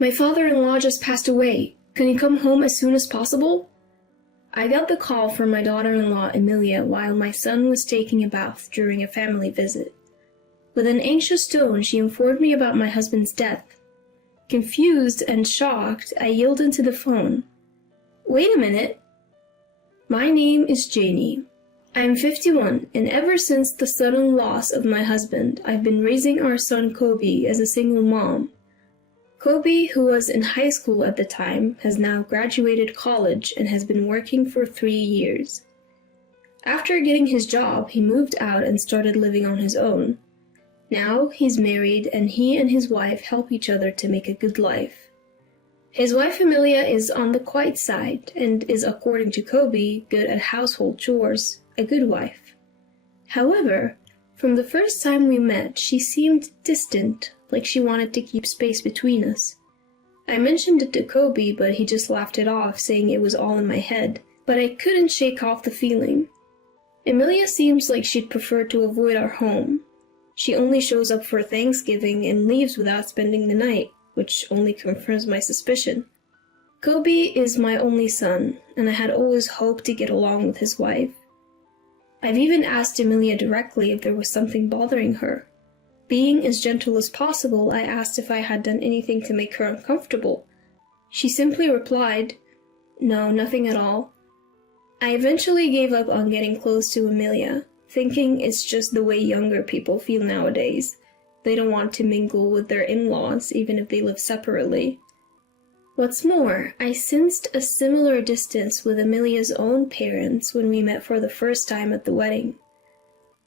My father-in-law just passed away. Can you come home as soon as possible? I got the call from my daughter-in-law Emilia while my son was taking a bath during a family visit. With an anxious tone, she informed me about my husband's death. Confused and shocked, I yelled into the phone. Wait a minute. My name is Janie. I am 51, and ever since the sudden loss of my husband, I've been raising our son Kobe as a single mom. Kobe, who was in high school at the time, has now graduated college and has been working for 3 years. After getting his job, he moved out and started living on his own. Now he's married, and he and his wife help each other to make a good life. His wife Emilia is on the quiet side and is, according to Kobe, good at household chores, a good wife. However, from the first time we met, she seemed distant, like she wanted to keep space between us. I mentioned it to Kobe, but he just laughed it off, saying it was all in my head, but I couldn't shake off the feeling. Emilia seems like she'd prefer to avoid our home. She only shows up for Thanksgiving and leaves without spending the night, which only confirms my suspicion. Kobe is my only son, and I had always hoped to get along with his wife. I've even asked Emilia directly if there was something bothering her. Being as gentle as possible, I asked if I had done anything to make her uncomfortable. She simply replied, "No, nothing at all." I eventually gave up on getting close to Emilia, thinking it's just the way younger people feel nowadays. They don't want to mingle with their in-laws, even if they live separately. What's more, I sensed a similar distance with Emilia's own parents when we met for the first time at the wedding.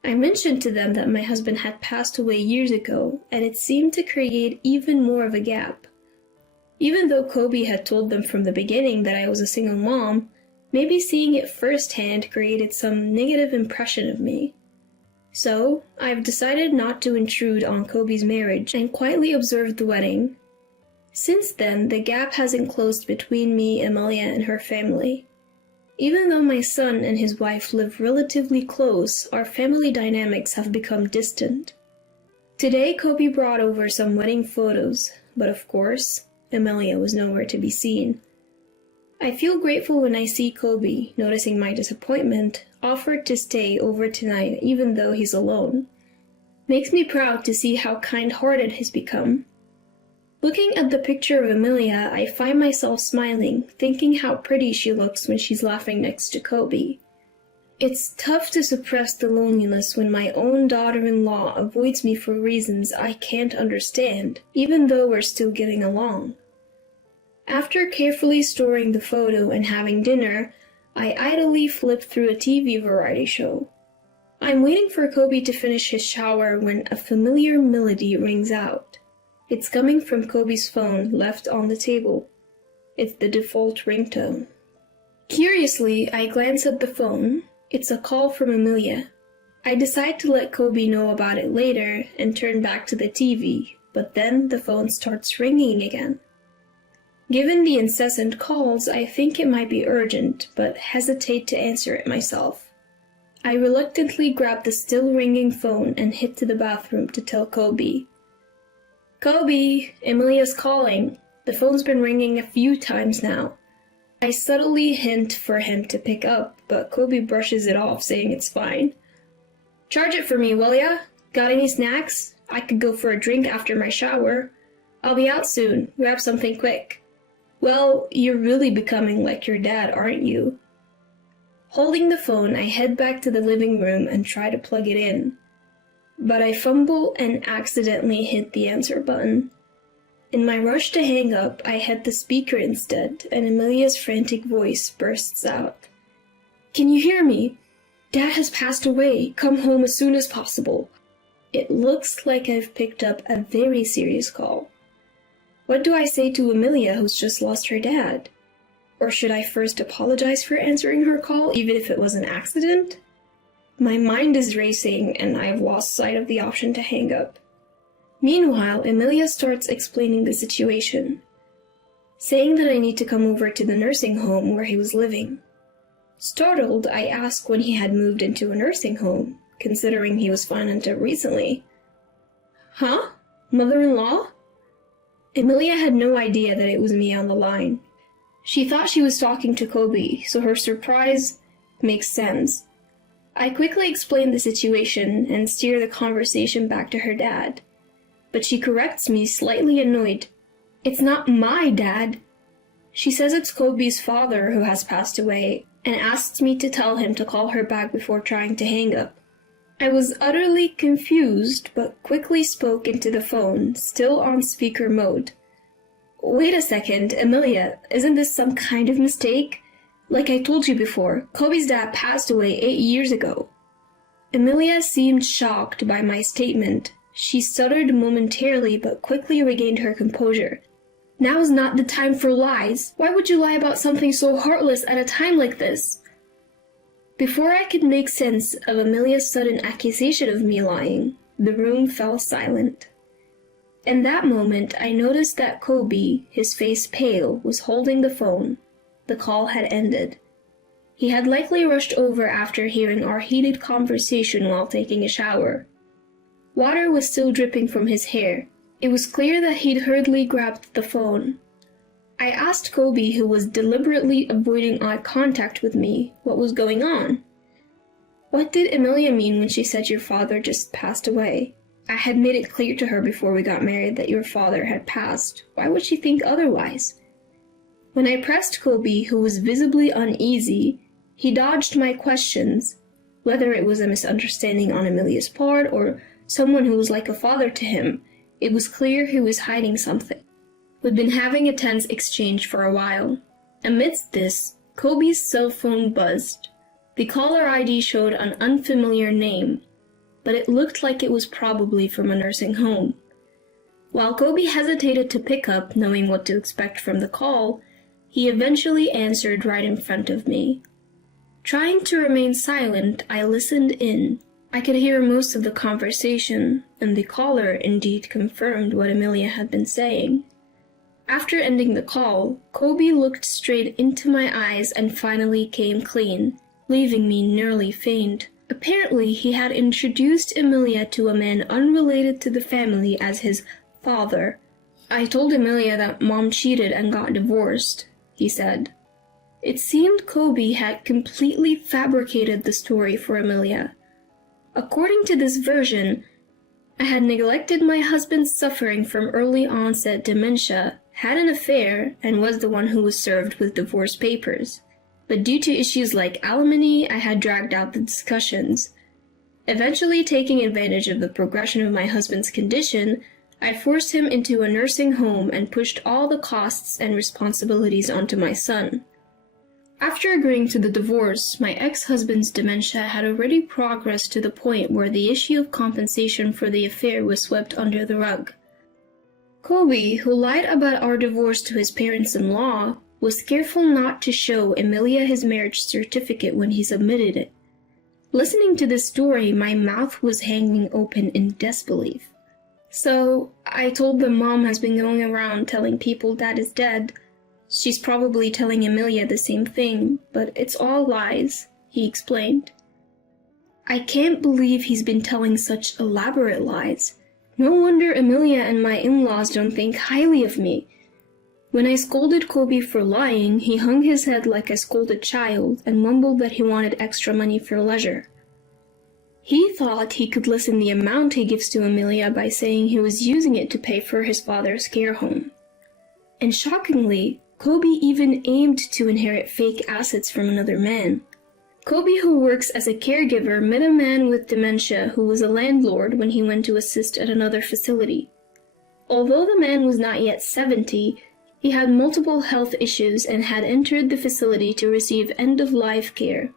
I mentioned to them that my husband had passed away years ago, and it seemed to create even more of a gap. Even though Kobe had told them from the beginning that I was a single mom, maybe seeing it firsthand created some negative impression of me. So, I've decided not to intrude on Kobe's marriage and quietly observed the wedding. Since then, the gap hasn't closed between me, Emilia, and her family. Even though my son and his wife live relatively close, our family dynamics have become distant. Today, Kobe brought over some wedding photos, but of course, Emilia was nowhere to be seen. I feel grateful when I see Kobe, noticing my disappointment, offered to stay over tonight even though he's alone. Makes me proud to see how kind-hearted he's become. Looking at the picture of Emilia, I find myself smiling, thinking how pretty she looks when she's laughing next to Kobe. It's tough to suppress the loneliness when my own daughter-in-law avoids me for reasons I can't understand, even though we're still getting along. After carefully storing the photo and having dinner, I idly flipped through a TV variety show. I'm waiting for Kobe to finish his shower when a familiar melody rings out. It's coming from Kobe's phone left on the table. It's the default ringtone. Curiously, I glance at the phone. It's a call from Emilia. I decide to let Kobe know about it later and turn back to the TV, but then the phone starts ringing again. Given the incessant calls, I think it might be urgent, but hesitate to answer it myself. I reluctantly grab the still ringing phone and head to the bathroom to tell Kobe. "Kobe, Emilia's calling. The phone's been ringing a few times now." I subtly hint for him to pick up, but Kobe brushes it off, saying it's fine. "Charge it for me, will ya? Got any snacks? I could go for a drink after my shower. I'll be out soon. Grab something quick." "Well, you're really becoming like your dad, aren't you?" Holding the phone, I head back to the living room and try to plug it in. But I fumble and accidentally hit the answer button. In my rush to hang up, I hit the speaker instead, and Emilia's frantic voice bursts out. "Can you hear me? Dad has passed away. Come home as soon as possible." It looks like I've picked up a very serious call. What do I say to Emilia, who's just lost her dad? Or should I first apologize for answering her call, even if it was an accident? My mind is racing, and I've lost sight of the option to hang up. Meanwhile, Emilia starts explaining the situation, saying that I need to come over to the nursing home where he was living. Startled, I ask when he had moved into a nursing home, considering he was fine until recently. "Huh? Mother-in-law?" Emilia had no idea that it was me on the line. She thought she was talking to Kobe, so her surprise makes sense. I quickly explain the situation and steer the conversation back to her dad. But she corrects me, slightly annoyed. "It's not my dad." She says it's Kobe's father who has passed away and asks me to tell him to call her back before trying to hang up. I was utterly confused, but quickly spoke into the phone, still on speaker mode. "Wait a second, Emilia, isn't this some kind of mistake? Like I told you before, Kobe's dad passed away 8 years ago." Emilia seemed shocked by my statement. She stuttered momentarily but quickly regained her composure. "Now is not the time for lies. Why would you lie about something so heartless at a time like this?" Before I could make sense of Emilia's sudden accusation of me lying, the room fell silent. In that moment, I noticed that Kobe, his face pale, was holding the phone. The call had ended. He had likely rushed over after hearing our heated conversation while taking a shower. Water was still dripping from his hair. It was clear that he'd hurriedly grabbed the phone. I asked Kobe, who was deliberately avoiding eye contact with me, what was going on. "What did Emilia mean when she said your father just passed away? I had made it clear to her before we got married that your father had passed. Why would she think otherwise?" When I pressed Kobe, who was visibly uneasy, he dodged my questions. Whether it was a misunderstanding on Emilia's part or someone who was like a father to him, it was clear he was hiding something. We'd been having a tense exchange for a while. Amidst this, Kobe's cell phone buzzed. The caller ID showed an unfamiliar name, but it looked like it was probably from a nursing home. While Kobe hesitated to pick up, knowing what to expect from the call, he eventually answered right in front of me. Trying to remain silent, I listened in. I could hear most of the conversation, and the caller indeed confirmed what Emilia had been saying. After ending the call, Kobe looked straight into my eyes and finally came clean, leaving me nearly faint. Apparently, he had introduced Emilia to a man unrelated to the family as his father. "I told Emilia that Mom cheated and got divorced," he said. It seemed Kobe had completely fabricated the story for Emilia. According to this version, I had neglected my husband's suffering from early onset dementia, had an affair, and was the one who was served with divorce papers. But due to issues like alimony, I had dragged out the discussions. Eventually, taking advantage of the progression of my husband's condition, I forced him into a nursing home and pushed all the costs and responsibilities onto my son. After agreeing to the divorce, my ex-husband's dementia had already progressed to the point where the issue of compensation for the affair was swept under the rug. Kobe, who lied about our divorce to his parents-in-law, was careful not to show Emilia his marriage certificate when he submitted it. Listening to this story, my mouth was hanging open in disbelief. "So, I told them Mom has been going around telling people Dad is dead. She's probably telling Emilia the same thing, but it's all lies," he explained. "I can't believe he's been telling such elaborate lies. No wonder Emilia and my in-laws don't think highly of me." When I scolded Kobe for lying, he hung his head like a scolded child and mumbled that he wanted extra money for leisure. He thought he could lessen the amount he gives to Emilia by saying he was using it to pay for his father's care home. And shockingly, Kobe even aimed to inherit fake assets from another man. Kobe, who works as a caregiver, met a man with dementia who was a landlord when he went to assist at another facility. Although the man was not yet 70, he had multiple health issues and had entered the facility to receive end-of-life care.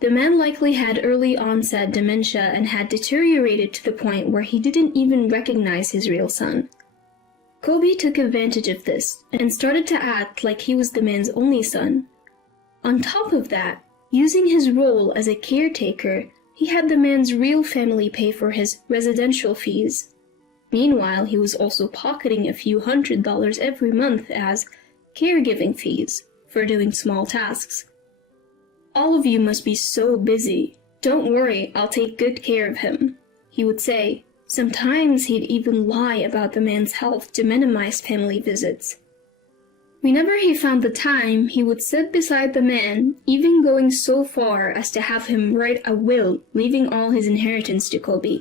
The man likely had early onset dementia and had deteriorated to the point where he didn't even recognize his real son. Kobe took advantage of this and started to act like he was the man's only son. On top of that, using his role as a caretaker, he had the man's real family pay for his residential fees. Meanwhile, he was also pocketing a few $100s every month as caregiving fees for doing small tasks. "All of you must be so busy. Don't worry, I'll take good care of him," he would say, Sometimes he'd even lie about the man's health to minimize family visits. Whenever he found the time, he would sit beside the man, even going so far as to have him write a will, leaving all his inheritance to Kobe.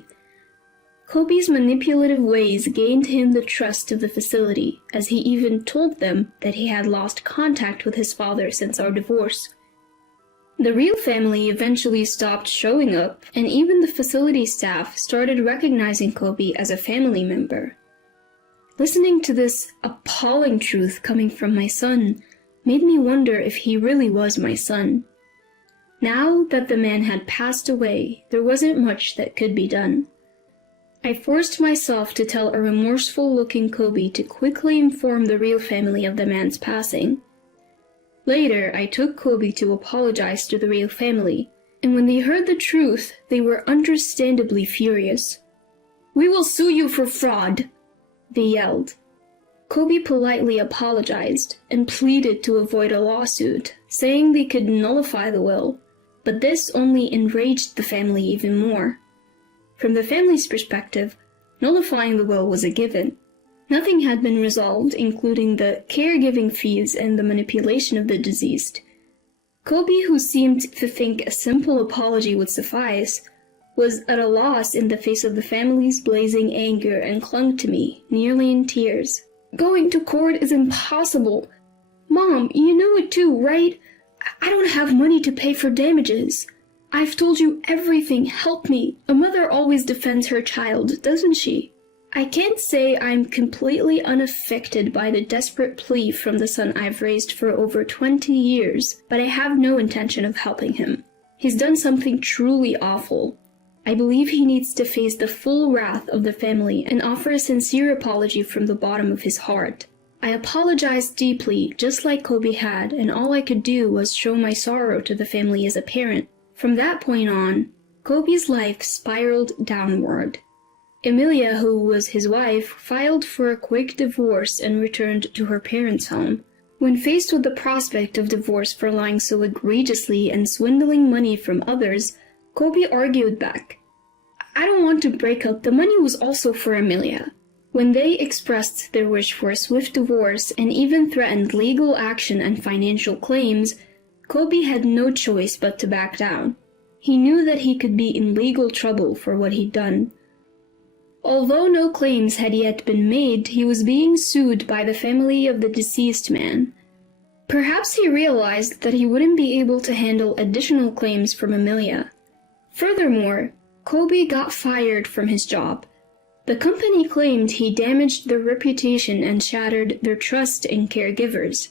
Kobe's manipulative ways gained him the trust of the facility, as he even told them that he had lost contact with his father since our divorce. The real family eventually stopped showing up, and even the facility staff started recognizing Kobe as a family member. Listening to this appalling truth coming from my son made me wonder if he really was my son. Now that the man had passed away, there wasn't much that could be done. I forced myself to tell a remorseful-looking Kobe to quickly inform the real family of the man's passing. Later, I took Kobe to apologize to the real family, and when they heard the truth, they were understandably furious. "We will sue you for fraud!" they yelled. Kobe politely apologized and pleaded to avoid a lawsuit, saying they could nullify the will, but this only enraged the family even more. From the family's perspective, nullifying the will was a given. Nothing had been resolved, including the caregiving fees and the manipulation of the deceased. Kobe, who seemed to think a simple apology would suffice, was at a loss in the face of the family's blazing anger and clung to me, nearly in tears. "Going to court is impossible. Mom, you know it too, right? I don't have money to pay for damages. I've told you everything, help me. A mother always defends her child, doesn't she? I can't say I'm completely unaffected by the desperate plea from the son I've raised for over 20 years, but I have no intention of helping him. He's done something truly awful. I believe he needs to face the full wrath of the family and offer a sincere apology from the bottom of his heart. I apologized deeply, just like Kobe had, and all I could do was show my sorrow to the family as a parent. From that point on, Kobe's life spiraled downward. Emilia, who was his wife, filed for a quick divorce and returned to her parents' home. When faced with the prospect of divorce for lying so egregiously and swindling money from others, Kobe argued back. "I don't want to break up. The money was also for Emilia." When they expressed their wish for a swift divorce and even threatened legal action and financial claims, Kobe had no choice but to back down. He knew that he could be in legal trouble for what he'd done. Although no claims had yet been made, he was being sued by the family of the deceased man. Perhaps he realized that he wouldn't be able to handle additional claims from Emilia. Furthermore, Kobe got fired from his job. The company claimed he damaged their reputation and shattered their trust in caregivers.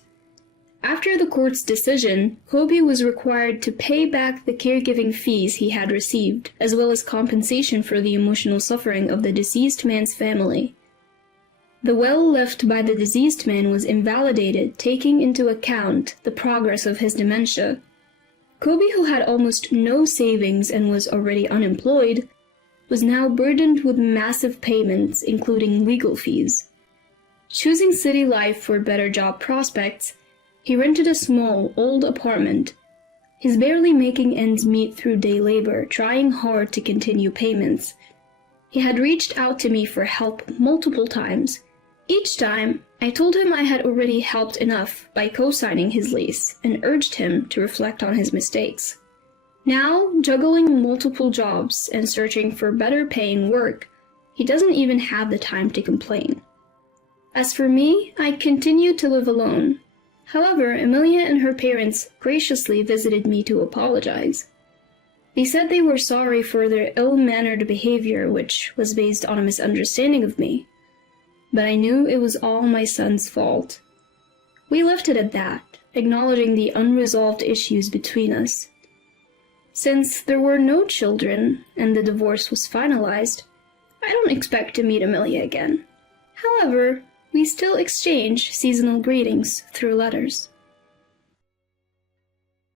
After the court's decision, Kobe was required to pay back the caregiving fees he had received, as well as compensation for the emotional suffering of the deceased man's family. The will left by the deceased man was invalidated, taking into account the progress of his dementia. Kobe, who had almost no savings and was already unemployed, was now burdened with massive payments, including legal fees. Choosing city life for better job prospects, he rented a small, old apartment. He's barely making ends meet through day labor, trying hard to continue payments. He had reached out to me for help multiple times. Each time, I told him I had already helped enough by co-signing his lease and urged him to reflect on his mistakes. Now, juggling multiple jobs and searching for better paying work, he doesn't even have the time to complain. As for me, I continue to live alone. However, Emilia and her parents graciously visited me to apologize. They said they were sorry for their ill-mannered behavior, which was based on a misunderstanding of me. But I knew it was all my son's fault. We left it at that, acknowledging the unresolved issues between us. Since there were no children and the divorce was finalized, I don't expect to meet Emilia again. However, we still exchange seasonal greetings through letters.